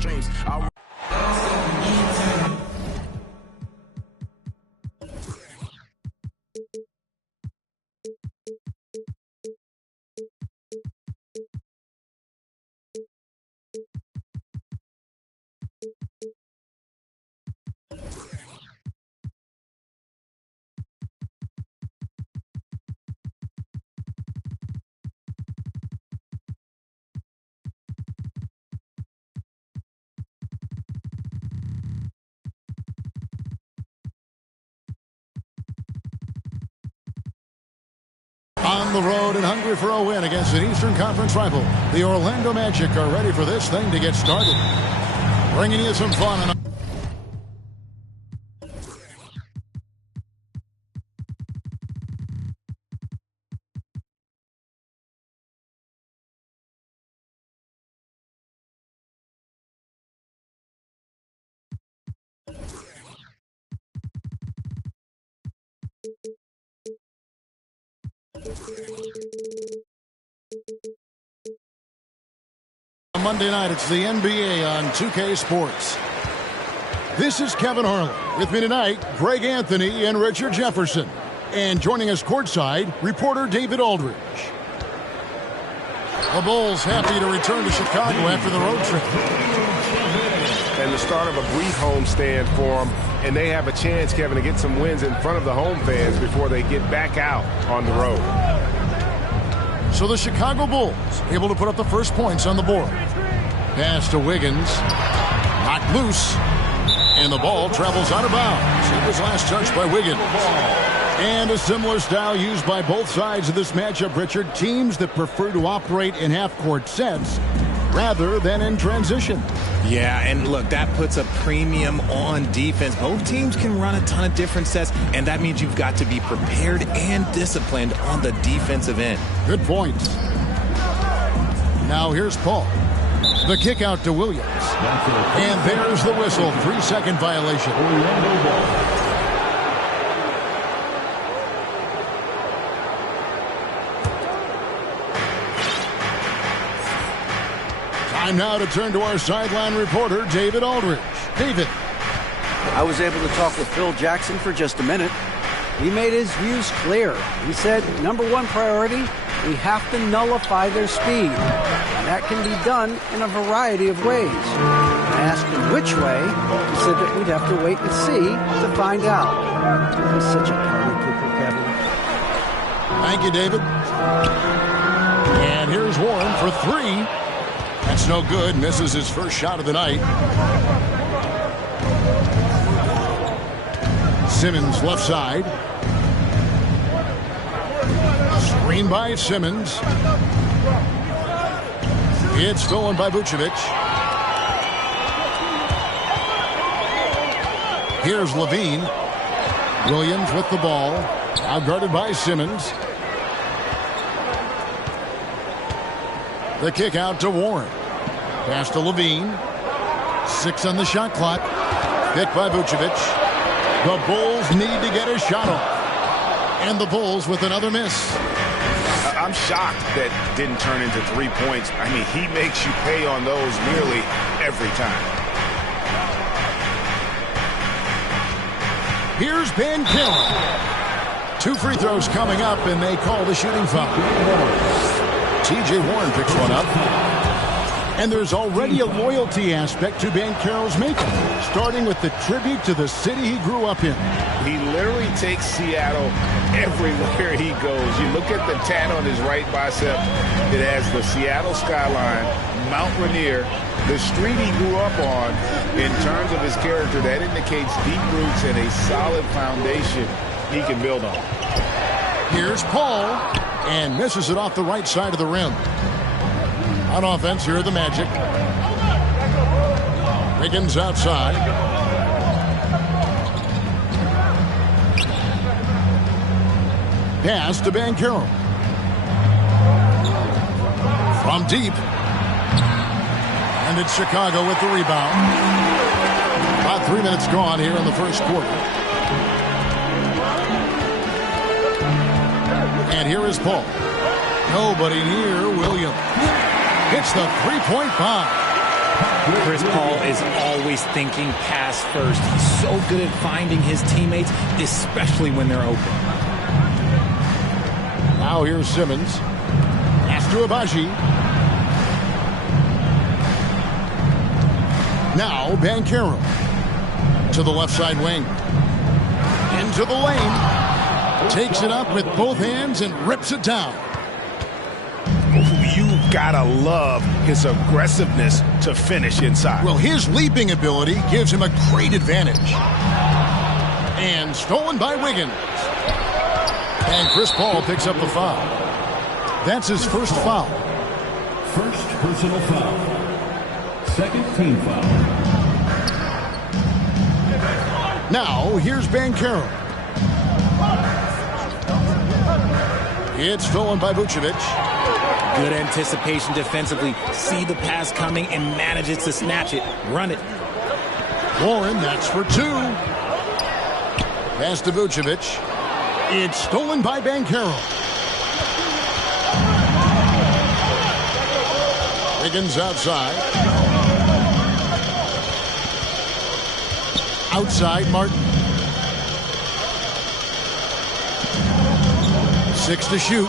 dreams. On the road and hungry for a win against an Eastern Conference rival, the Orlando Magic are ready for this thing to get started. Bringing you some fun. Monday night, it's the NBA on 2K Sports. This is Kevin Harlan. With me tonight, Greg Anthony and Richard Jefferson. And joining us courtside, reporter David Aldridge. The Bulls happy to return to Chicago after the road trip. And the start of a brief homestand for them. And they have a chance, Kevin, to get some wins in front of the home fans before they get back out on the road. So the Chicago Bulls able to put up the first points on the board. Pass to Wiggins. Knocked loose. And the ball travels out of bounds. It was last touched by Wiggins. And a similar style used by both sides of this matchup, Richard. Teams that prefer to operate in half-court sets rather than in transition. Yeah, and look, that puts a premium on defense. Both teams can run a ton of different sets, and that means you've got to be prepared and disciplined on the defensive end. Good points. Now here's Paul. The kick out to Williams. And there's the whistle. 3-second violation. Time now to turn to our sideline reporter, David Aldridge. David. I was able to talk with Phil Jackson for just a minute. He made his views clear. He said, number one priority, we have to nullify their speed. And that can be done in a variety of ways. I asked him which way. He said that we'd have to wait and see to find out. He's such a party pooper, Kevin. Thank you, David. And here's Warren for three. That's no good. Misses his first shot of the night. Simmons left side. Screen by Simmons. It's stolen by Vucevic. Here's Levine. Williams with the ball. Outguarded by Simmons. The kick out to Warren. Pass to Levine. 6 on the shot clock. Hit by Vucevic. The Bulls need to get a shot off. And the Bulls with another miss. I'm shocked that didn't turn into 3 points. I mean, he makes you pay on those nearly every time. Here's Ben Carroll. 2 free throws coming up, and they call the shooting foul. T.J. Warren picks one up. And there's already a loyalty aspect to Ben Carroll's making, starting with the tribute to the city he grew up in. He literally takes Seattle everywhere he goes. You look at the tat on his right bicep. It has the Seattle skyline, Mount Rainier, the street he grew up on. In terms of his character, that indicates deep roots and a solid foundation he can build on. Here's Paul, and misses it off the right side of the rim. On offense, here are the Magic. Wiggins outside. Pass to Banchero. From deep. And it's Chicago with the rebound. About 3 minutes gone here in the first quarter. And here is Paul. Nobody near Williams. Hits the three-point bomb. Chris Paul is always thinking pass first. He's so good at finding his teammates, especially when they're open. Now here's Simmons. Pass to Abaji. Now Banchero to the left side wing. Into the lane. Takes it up with both hands and rips it down. You've got to love his aggressiveness to finish inside. Well, his leaping ability gives him a great advantage. And stolen by Wiggins. And Chris Paul picks up the foul. That's his first foul. First personal foul. Second team foul. Now, here's Banchero. It's stolen by Vucevic. Good anticipation defensively. See the pass coming and manages to snatch it. Run it. Warren, that's for two. Pass to Vucevic. It's stolen by Banchero. Wiggins outside. Outside, Martin. 6 to shoot.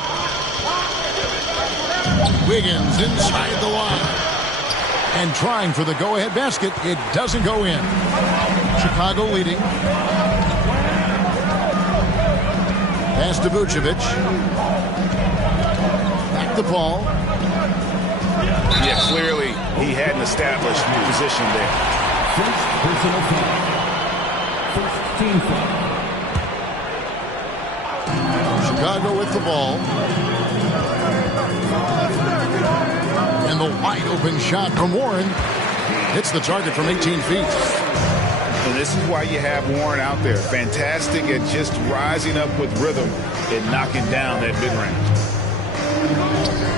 Wiggins inside the line. And trying for the go-ahead basket. It doesn't go in. Chicago leading. Pass to Vucevic. Back to Paul. Yeah, clearly he had an established position there. First personal foul. First team foul. Chicago with the ball. And the wide open shot from Warren hits the target from 18 feet. And this is why you have Warren out there. Fantastic at just rising up with rhythm and knocking down that mid-range.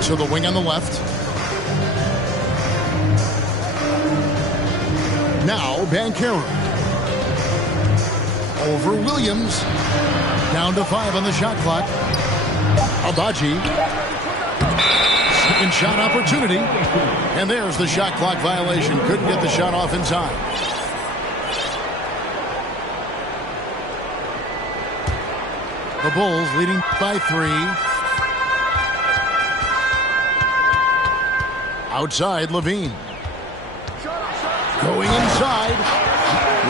To the wing on the left. Now Banchero. Over Williams. Down to 5 on the shot clock. Abaji. Second shot opportunity. And there's the shot clock violation. Couldn't get the shot off in time. The Bulls leading by 3. Outside, Levine. Going inside.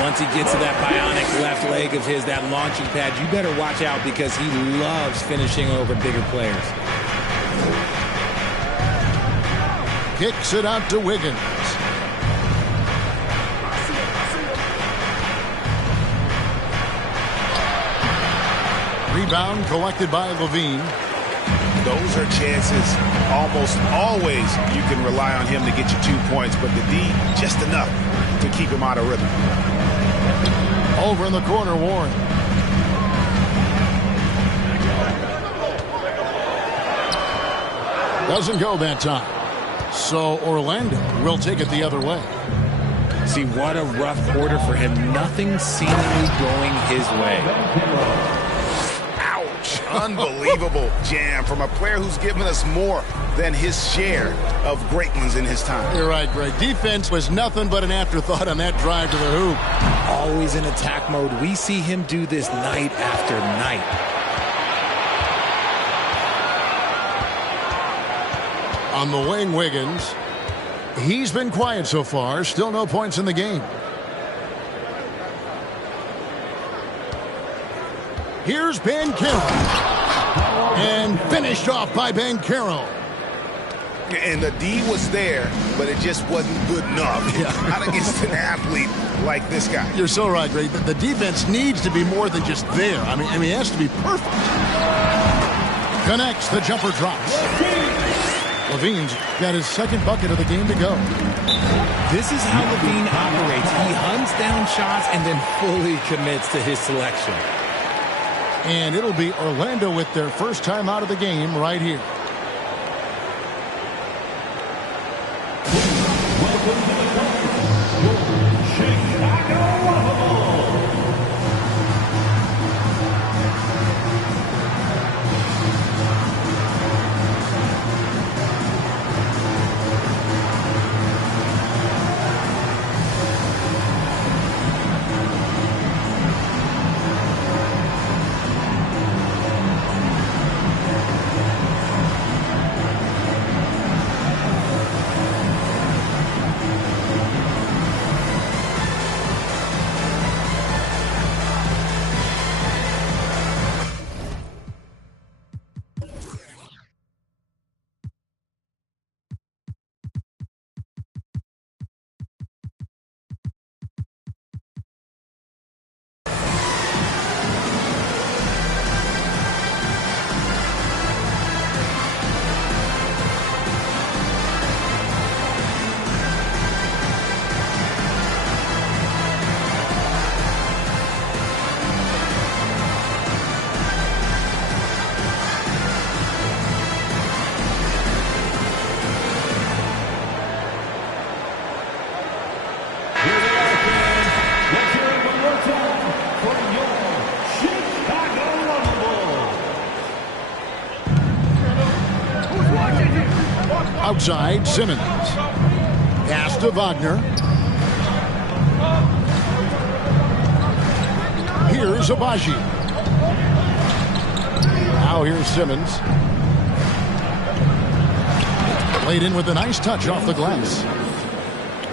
Once he gets to that bionic left leg of his, that launching pad, you better watch out because he loves finishing over bigger players. Kicks it out to Wiggins. Rebound collected by Levine. Those are chances almost always you can rely on him to get you 2 points, but the D just enough to keep him out of rhythm. Over in the corner, Warren. Doesn't go that time. So Orlando will take it the other way. See, what a rough quarter for him. Nothing seemingly going his way. Ouch. Unbelievable jam from a player who's given us more than his share of great ones in his time. You're right, Greg. Defense was nothing but an afterthought on that drive to the hoop. Always in attack mode. We see him do this night after night. On the wing, Wiggins. He's been quiet so far. Still no points in the game. Here's Banchero. And finished off by Banchero. And the D was there, but it just wasn't good enough. Not against an athlete like this guy. You're so right, Greg. The defense needs to be more than just there. I mean, it has to be perfect. Connects. The jumper drops. Levine's got his second bucket of the game to go. This is how Levine operates. He hunts down shots and then fully commits to his selection. And it'll be Orlando with their first time out of the game right here. outside, Simmons. Pass to Wagner. Here's Abaji. Now here's Simmons. Played in with a nice touch off the glass.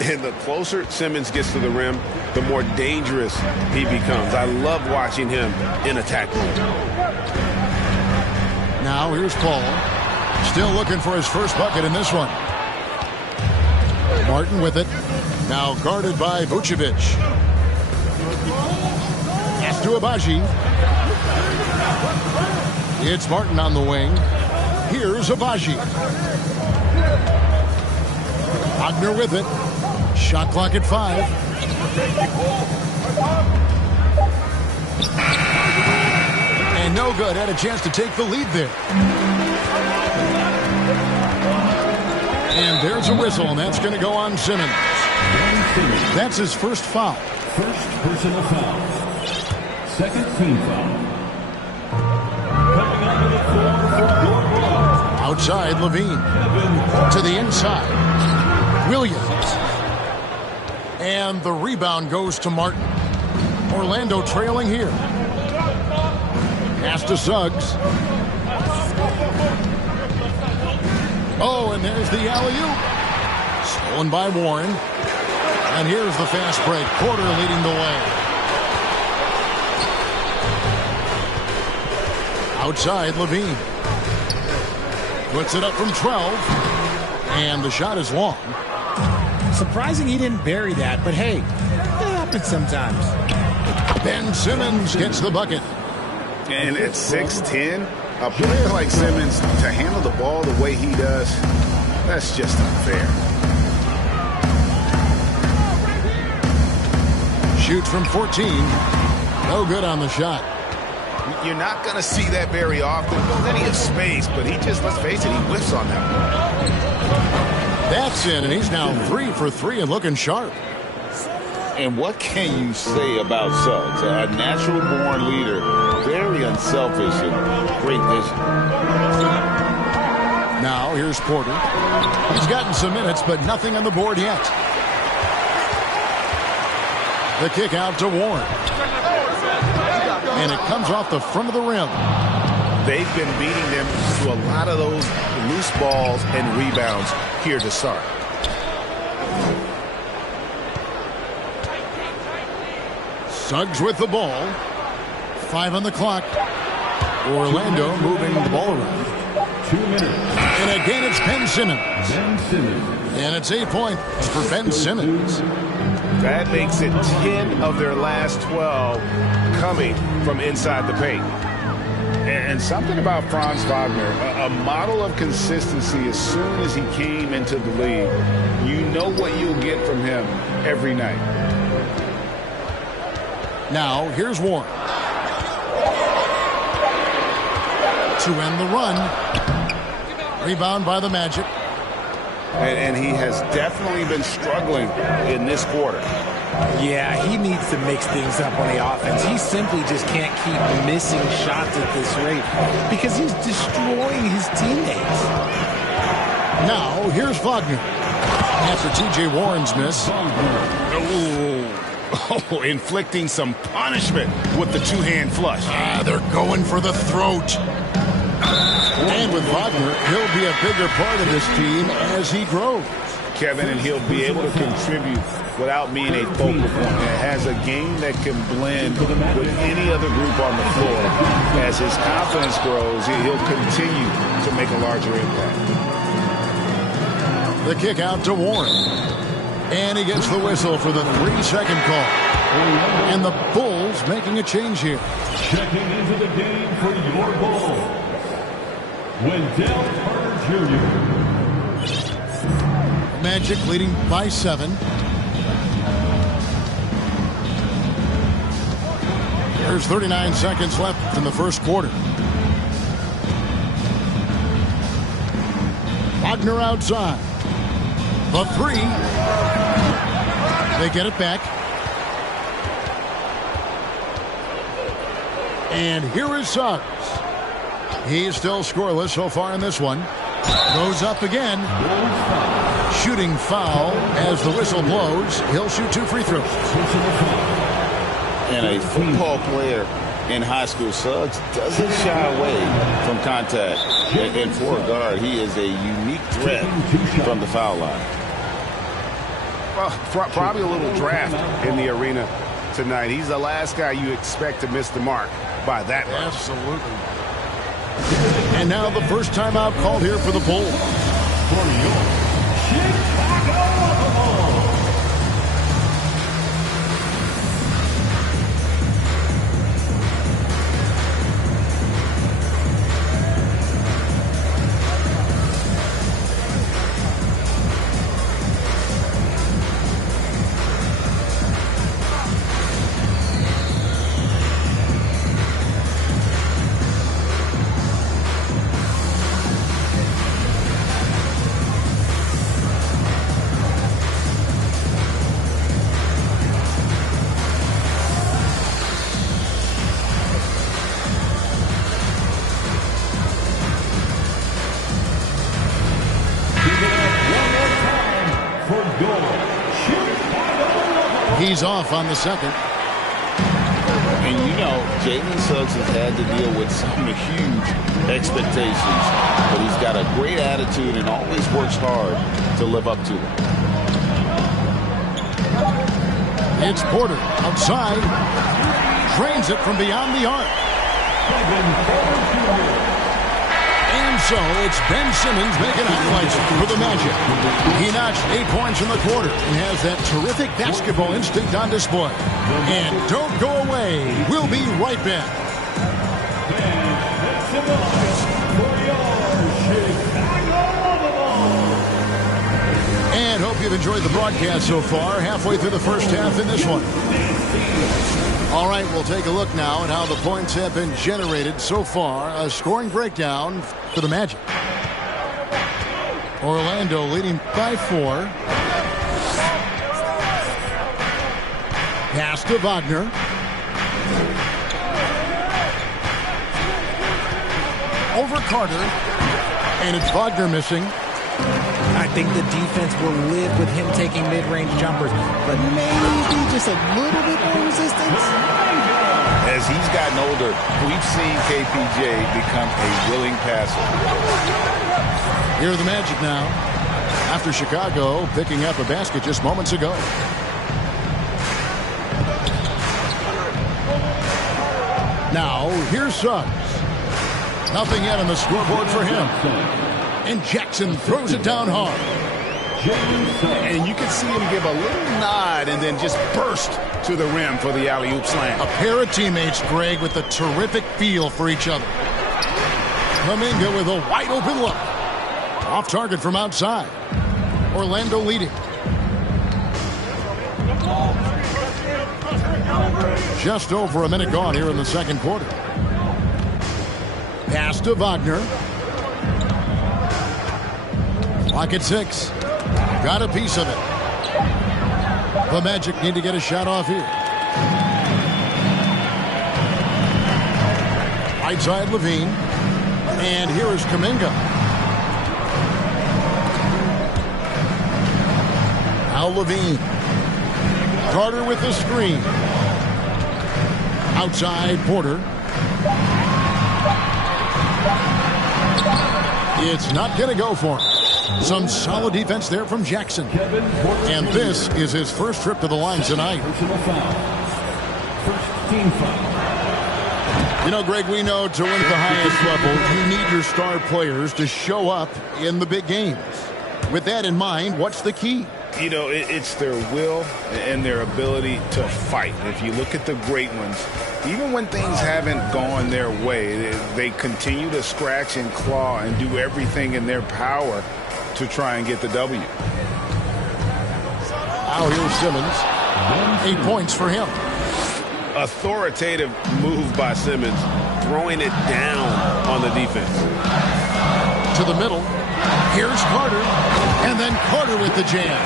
And the closer Simmons gets to the rim, the more dangerous he becomes. I love watching him in attack mode. Now here's Paul. Still looking for his first bucket in this one. Martin with it. Now guarded by Vucevic. Pass to Abaji. It's Martin on the wing. Here's Abaji. Wagner with it. Shot clock at 5. And no good. Had a chance to take the lead there. And there's a whistle, and that's going to go on Simmons. That's his first foul. First personal foul. Second team foul. Coming onto the floor for your Bulldogs. Outside, Levine. To the inside. Williams. And the rebound goes to Martin. Orlando trailing here. Pass to Suggs. Oh, and there's the alley-oop. Stolen by Warren. And here's the fast break. Porter leading the way. Outside, Levine. Puts it up from 12. And the shot is long. Surprising he didn't bury that, but hey, it happens sometimes. Ben Simmons gets the bucket. And at 6'10", a player like Simmons, to handle the ball the way he does, that's just unfair. Shoots from 14. No good on the shot. You're not going to see that very often. Plenty of space, but he just, let's face it, he whiffs on that one. That's in, and he's now 3 for 3 and looking sharp. And what can you say about Suggs? A natural-born leader, very unselfish and great vision. Now here's Porter. He's gotten some minutes, but nothing on the board yet. The kick out to Warren. And it comes off the front of the rim. They've been beating them to a lot of those loose balls and rebounds here to start. Suggs with the ball. 5 on the clock. Orlando moving the ball around. 2 minutes. And again, it's Ben Simmons. Ben Simmons. And it's 8 points for Ben Simmons. That makes it 10 of their last 12 coming from inside the paint. And something about Franz Wagner, a model of consistency. As soon as he came into the league, you know what you'll get from him every night. Now, here's Warren. To end the run. Rebound by the Magic. And he has definitely been struggling in this quarter. Yeah, he needs to mix things up on the offense. He simply just can't keep missing shots at this rate because he's destroying his teammates. Now, here's Wagner. After T.J. Warren's miss. Oh, inflicting some punishment with the two-hand flush. They're going for the throat. And with Wagner, he'll be a bigger part of this team as he grows. Kevin, and he'll be able to contribute without being a focal point. It has a game that can blend with any other group on the floor. As his confidence grows, he'll continue to make a larger impact. The kick out to Warren. And he gets the whistle for the 3-second call. And the Bulls making a change here. Checking into the game for your Bulls. Wendell Carter Jr. Magic leading by 7. There's 39 seconds left in the first quarter. Wagner outside. The 3. They get it back. And here is Suggs. He's still scoreless so far in this one. Goes up again. Shooting foul as the whistle blows. He'll shoot 2 free throws. And a football player in high school, Suggs doesn't shy away from contact. And for a guard, he is a unique threat from the foul line. Well, probably a little draft in the arena tonight. He's the last guy you expect to miss the mark by that much. Absolutely. And now the first timeout called here for the Bulls. For your Chicago Bulls. He's off on the second. And you know, Jalen Suggs has had to deal with some huge expectations, but he's got a great attitude and always works hard to live up to them. It's Porter outside. Drains it from beyond the arc. And so it's Ben Simmons making highlights for the Magic. He notched 8 points in the quarter and has that terrific basketball instinct on display. And don't go away. We'll be right back. And hope you've enjoyed the broadcast so far. Halfway through the first half in this one. All right, we'll take a look now at how the points have been generated so far. A scoring breakdown for the Magic. Orlando leading by 4. Pass to Wagner. Over Carter. And it's Wagner missing. I think the defense will live with him taking mid-range jumpers, but maybe just a little bit more resistance. As he's gotten older, we've seen KPJ become a willing passer. Here are the Magic now, after Chicago picking up a basket just moments ago. Now, here's Suggs. Nothing yet on the scoreboard for him. And Jackson throws it down hard. And you can see him give a little nod and then just burst to the rim for the alley-oop slam. A pair of teammates, Greg, with a terrific feel for each other. Kuminga with a wide-open look. Off target from outside. Orlando leading. Just over a minute gone here in the second quarter. Pass to Wagner. Clock at 6. Got a piece of it. The Magic need to get a shot off here. Right side Levine. And here is Kuminga. Now Levine. Carter with the screen. Outside Porter. It's not going to go for him. Some solid defense there from Jackson. And this is his first trip to the line tonight. First team foul. You know, Greg, we know to win at the highest level, you need your star players to show up in the big games. With that in mind, what's the key? You know, it's their will and their ability to fight. If you look at the great ones, even when things haven't gone their way, they continue to scratch and claw and do everything in their power to try and get the W. Now here's Simmons. 8 points for him. Authoritative move by Simmons, throwing it down on the defense. To the middle. Here's Carter. And then Carter with the jam.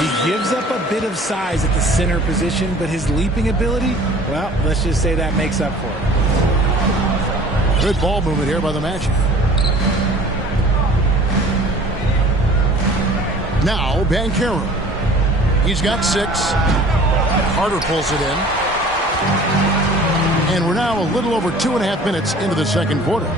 He gives up a bit of size at the center position, but his leaping ability, well, let's just say that makes up for it. Good ball movement here by the Magic. Now Banchero. He's got 6. Carter pulls it in. And we're now a little over 2.5 minutes into the second quarter. And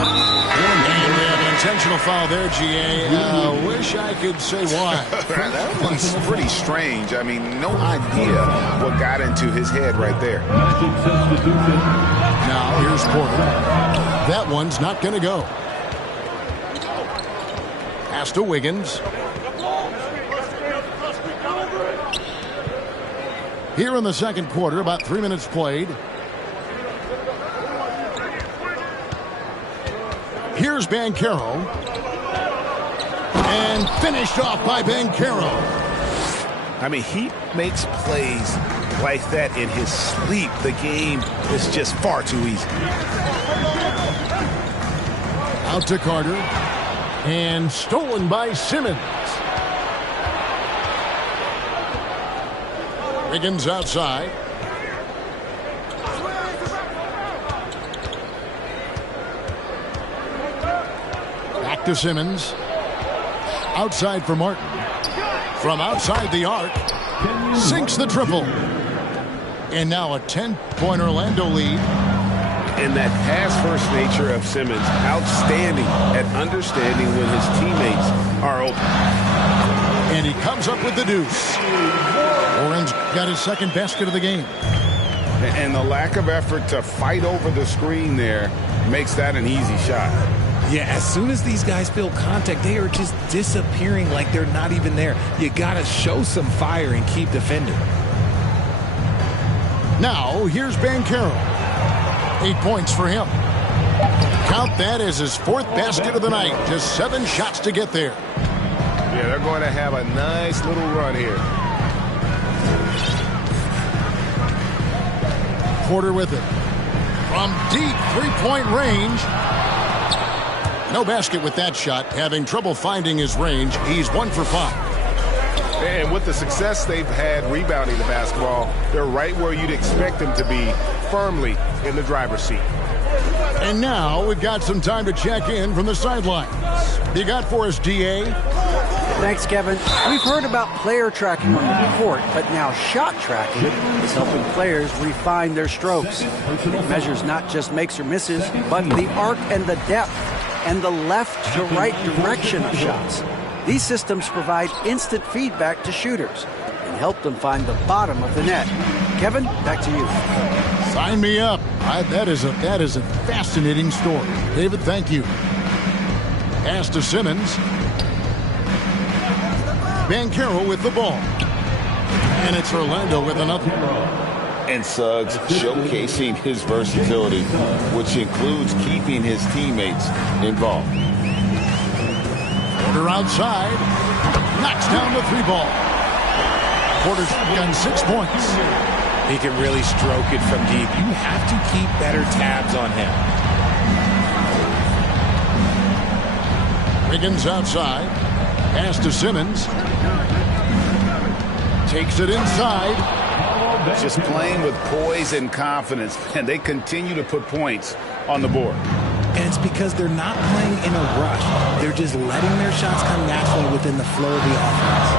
we have an intentional foul there, GA. Wish I could say why. That one's pretty strange. I mean, no idea what got into his head right there. Now here's Porter. That one's not going to go. Pass to Wiggins. Here in the second quarter, about 3 minutes played. Here's Banchero. And finished off by Banchero. I mean, he makes plays like that in his sleep. The game is just far too easy. Out to Carter. And stolen by Simmons. Wiggins outside. Back to Simmons. Outside for Martin. From outside the arc. Sinks the triple. And now a 10-point Orlando lead. And that pass-first nature of Simmons, outstanding at understanding when his teammates are open. And he comes up with the deuce. Orange got his second basket of the game. And the lack of effort to fight over the screen there makes that an easy shot. Yeah, as soon as these guys feel contact, they are just disappearing like they're not even there. You got to show some fire and keep defending. Now, here's Banchero. 8 points for him. Count that as his 4th basket of the night. Just 7 shots to get there. Yeah, they're going to have a nice little run here. Porter with it. From deep 3-point range. No basket with that shot. Having trouble finding his range. He's 1 for 5. And with the success they've had rebounding the basketball, they're right where you'd expect them to be, firmly in the driver's seat. And now we've got some time to check in from the sidelines. You got for us, DA? Thanks, Kevin. We've heard about player tracking on the court, but now shot tracking is helping players refine their strokes. It measures not just makes or misses, but the arc and the depth and the left to right direction of shots. These systems provide instant feedback to shooters and help them find the bottom of the net. Kevin, back to you. Sign me up. That is a fascinating story. David, thank you. Pass to Simmons. Banchero with the ball. And it's Orlando with another. And Suggs showcasing his versatility, which includes keeping his teammates involved. Porter outside. Knocks down the 3-ball. Porter's got 6 points. He can really stroke it from deep. You have to keep better tabs on him. Wiggins outside. Pass to Simmons. Takes it inside. Just playing with poise and confidence, and they continue to put points on the board. And it's because they're not playing in a rush. They're just letting their shots come naturally within the flow of the offense.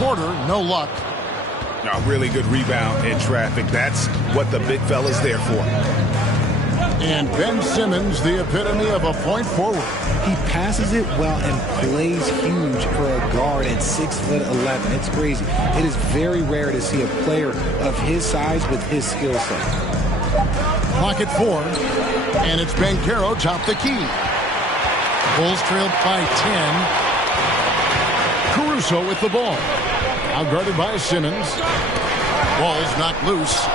Porter, no luck. A really good rebound in traffic. That's what the big fella's there for. And Ben Simmons, the epitome of a point forward. He passes it well and plays huge for a guard at 6'11". It's crazy. It is very rare to see a player of his size with his skill set. Clock at 4. And it's Banchero top the key. Bulls trailed by 10. Caruso with the ball. Now guarded by Simmons. Ball's knocked loose.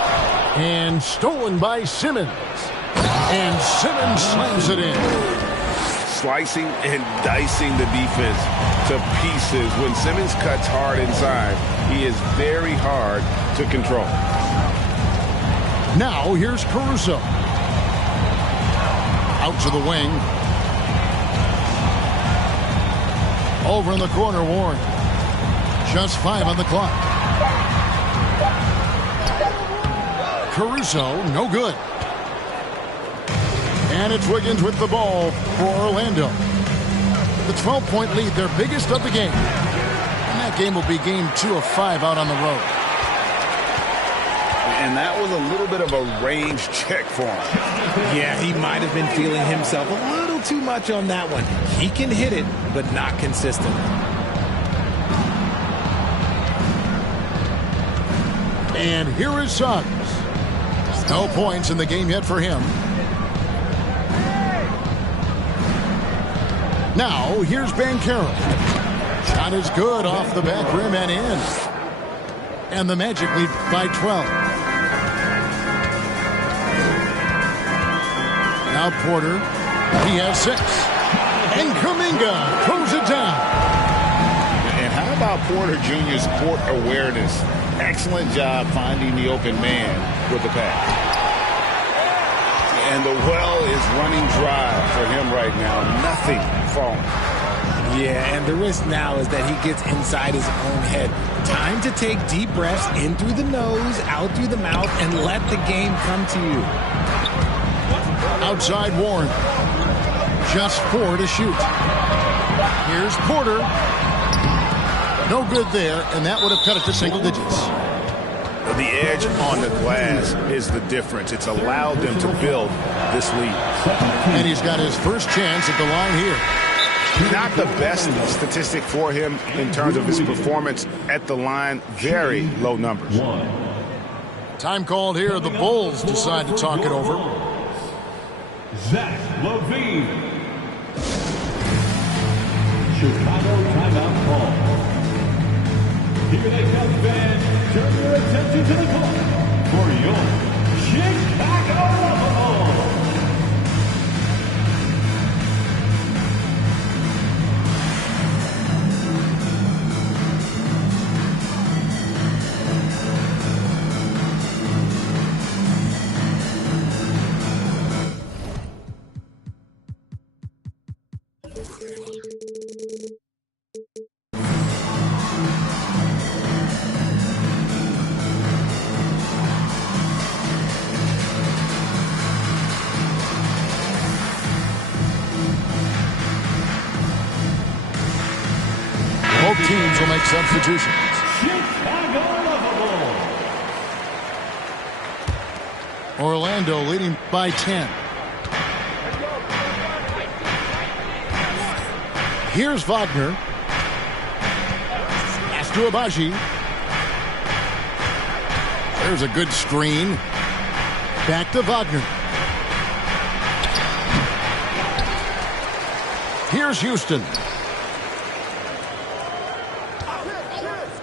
And stolen by Simmons. And Simmons slams it in. Slicing and dicing the defense to pieces. When Simmons cuts hard inside, he is very hard to control. Now here's Caruso. Out to the wing. Over in the corner, Warren. Just 5 on the clock. Caruso, no good. And it's Wiggins with the ball for Orlando. The 12-point lead, their biggest of the game. And that game will be game 2 of 5 out on the road. And that was a little bit of a range check for him. Yeah, he might have been feeling himself a little too much on that one. He can hit it, but not consistently. And here is Suggs. No points in the game yet for him. Now, here's Banchero. Shot is good off the back rim and in. And the Magic lead by 12. Now Porter. He has 6. And Kuminga throws it down. And how about Porter Jr.'s court awareness? Excellent job finding the open man with the pass. And the well is running dry for him right now. Nothing falling. Yeah, and the risk now is that he gets inside his own head. Time to take deep breaths in through the nose, out through the mouth, and let the game come to you. Outside Warren. Just 4 to shoot. Here's Porter. No good there, and that would have cut it to single digits. The edge on the glass is the difference. It's allowed them to build this lead. And he's got his first chance at the line here. Not the best statistic for him in terms of his performance at the line. Very low numbers. Time called here. The Bulls decide to talk it over. Zach LaVine. Chicago timeout call. Here they come, fans. Turn your attention to the call for your Chicago Bulls. Both teams will make substitutions. Orlando leading by 10. Here's Wagner. Pass to Abaji. There's a good screen. Back to Wagner. Here's Houston.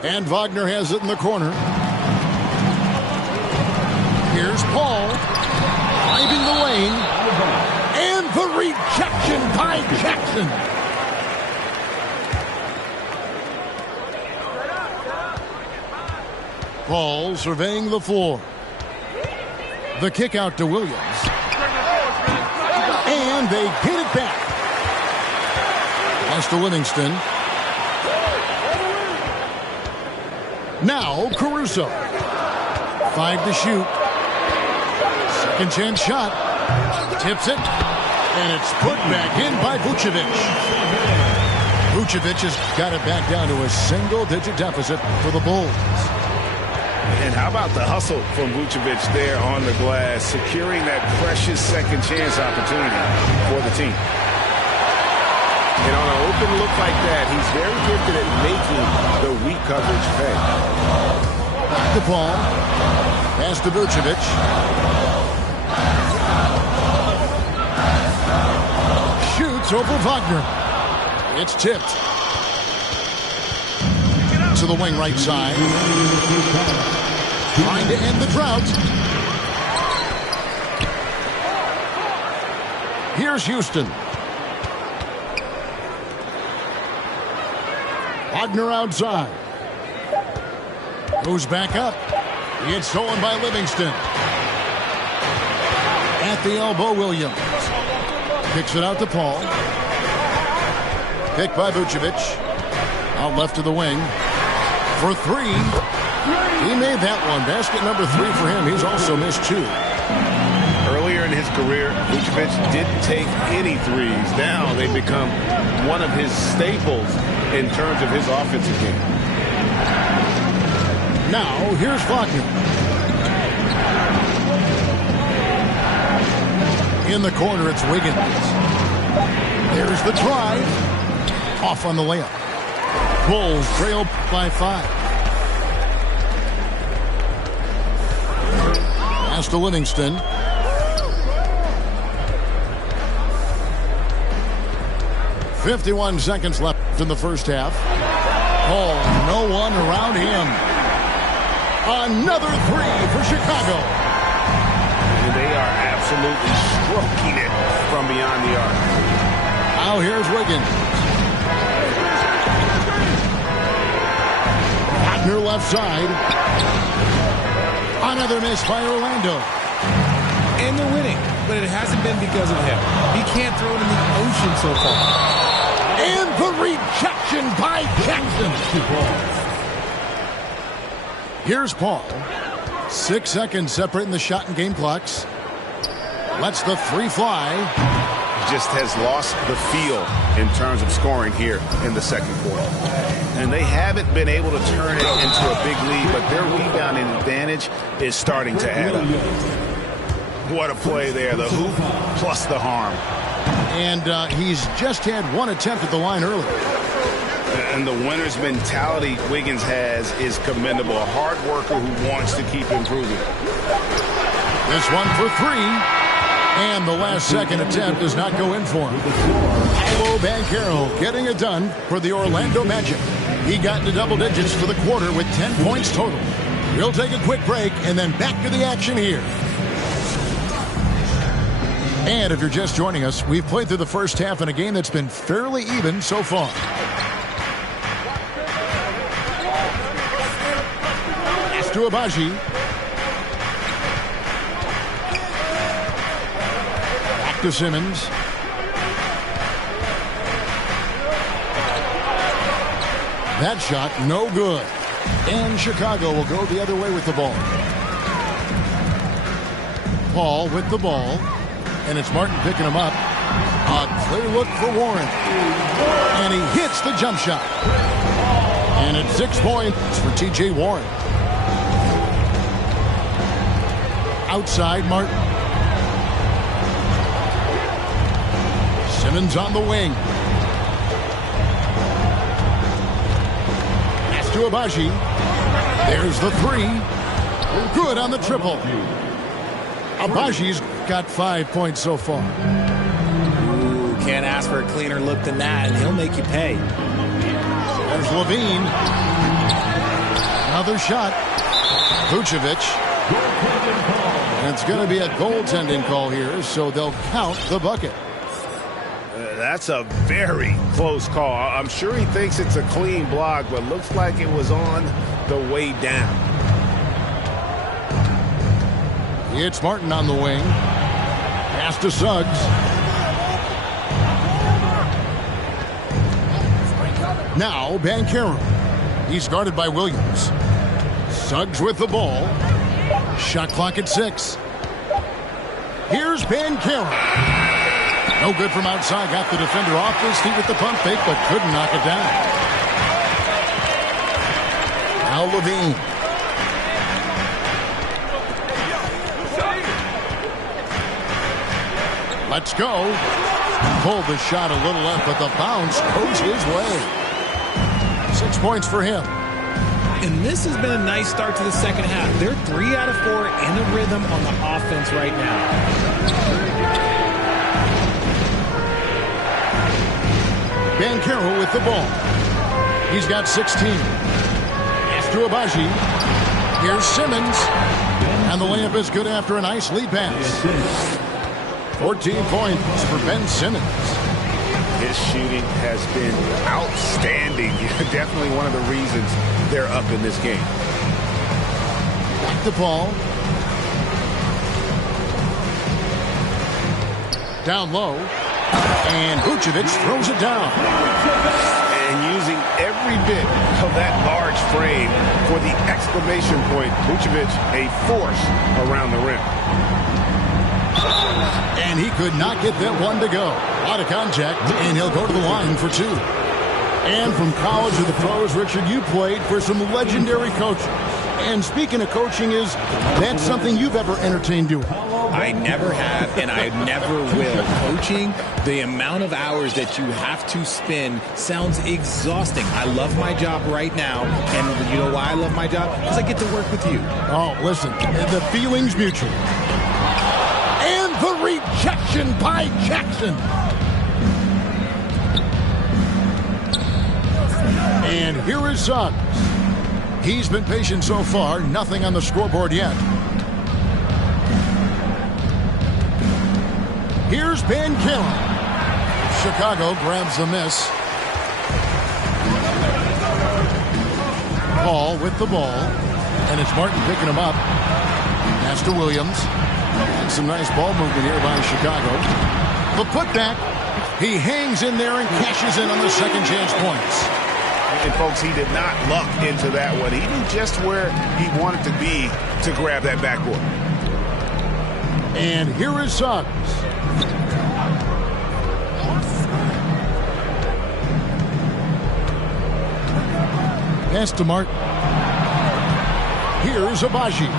And Wagner has it in the corner. Here's Paul. Driving the lane. And the rejection by Jackson. Paul surveying the floor. The kick out to Williams. And they get it back. Pass to Livingston. Now Caruso. 5 to shoot. Second chance shot. Tips it. And it's put back in by Vucevic. Vucevic has got it back down to a single-digit deficit for the Bulls. And how about the hustle from Vucevic there on the glass, securing that precious second chance opportunity for the team. And on an open look like that, he's very gifted at making the weak coverage pay. The ball. Pass to Vucevic. Shoots over Wagner. It's tipped. To the wing right side. Trying to end the drought. Here's Houston. Wagner outside. Goes back up. It's stolen by Livingston. At the elbow, Williams. Kicks it out to Paul. Picked by Vucevic. Out left to the wing. For 3. He made that one. Basket number 3 for him. He's also missed 2. Earlier in his career, Vucevic didn't take any threes. Now they become one of his staples in terms of his offensive game. Now, here's Faulkner. In the corner, it's Wiggins. There's the drive. Off on the layup. Bulls trail by 5. Pass to Livingston. "51 seconds left in the first half. Oh, no one around him. Another three for Chicago. And they are absolutely stroking it from beyond the arc. Now here's Wiggins. Wagner left side. Another miss by Orlando. And they're winning, but it hasn't been because of him. He can't throw it in the ocean so far. And the rejection by Jackson. Here's Paul. 6 seconds separating the shot and game clocks. Lets the three fly. Just has lost the feel in terms of scoring here in the second quarter. And they haven't been able to turn it into a big lead, but their rebounding advantage is starting to add up. What a play there. The hoop plus the harm. And he's just had one attempt at the line earlier. And the winner's mentality Wiggins has is commendable. A hard worker who wants to keep improving. This one for 3. And the last second attempt does not go in for him. Paolo Banchero getting it done for the Orlando Magic. He got into double digits for the quarter with 10 points total. We'll take a quick break and then back to the action here. And if you're just joining us, we've played through the first half in a game that's been fairly even so far. Pass to Agbaji. Back to Simmons. That shot, no good. And Chicago will go the other way with the ball. Paul with the ball. And it's Martin picking him up. A clear look for Warren. And he hits the jump shot. And it's 6 points for T.J. Warren. Outside, Martin. Simmons on the wing. Pass to Agbaji. There's the three. Good on the triple. Abaji's got 5 points so far. Ooh, can't ask for a cleaner look than that, and he'll make you pay. There's LaVine. Another shot. Vucevic. And it's going to be a goaltending call here, so they'll count the bucket. That's a very close call. I'm sure he thinks it's a clean block, but looks like it was on the way down. It's Martin on the wing. Pass to Suggs. Now Banchero. He's guarded by Williams. Suggs with the ball. Shot clock at 6. Here's Banchero. No good from outside. Got the defender off his feet with the pump fake, but couldn't knock it down. Now LaVine. Let's go. Pulled the shot a little left, but the bounce goes his way. 6 points for him. And this has been a nice start to the second half. They're 3 out of 4 in a rhythm on the offense right now. Banchero with the ball. He's got 16. Pass to Agbaji. Here's Simmons. And the layup is good after a nice lead pass. 14 points for Ben Simmons. His shooting has been outstanding. Definitely one of the reasons they're up in this game. Back to Paul. Down low. And Vucevic throws it down. And using every bit of that large frame for the exclamation point. Vucevic, a force around the rim. And he could not get that one to go. Out of contact, and he'll go to the line for two. And from college to the pros, Richard, you played for some legendary coaches. And speaking of coaching, is that something you've ever entertained doing? I never have, and I never will. Coaching, the amount of hours that you have to spend sounds exhausting. I love my job right now, and you know why I love my job? Because I get to work with you. Oh, listen, the feeling's mutual. And the rejection by Jackson. And here is Suggs. He's been patient so far, nothing on the scoreboard yet. Here's Van Kalen. Chicago grabs the miss. Paul with the ball. And it's Martin picking him up. Pass to Williams. And some nice ball movement here by Chicago. The putback. He hangs in there and cashes in on the second chance points. And, folks, he did not luck into that one. He knew just where he wanted to be to grab that backboard. And here is Suggs. Pass to Martin. Here's Abaji.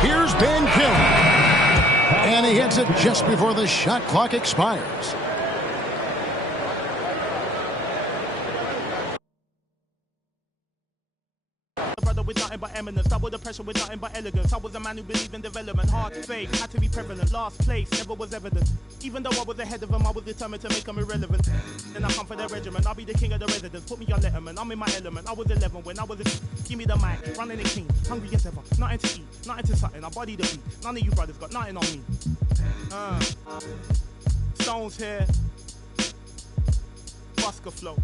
Here's Van Kalen. And he hits it just before the shot clock expires. With nothing but eminence, double the pressure with nothing but elegance. I was a man who believed in development, hard to fake, had to be prevalent. Last place never was evident. Even though I was ahead of him, I was determined to make him irrelevant. Then I come for the regiment, I'll be the king of the residence. Put me on Letterman, I'm in my element. I was 11 when I was a give me the mic, running the king, hungry as ever. Nothing to eat, nothing to something. I body the beat. None of you brothers got nothing on me. Stones here, Busker flow.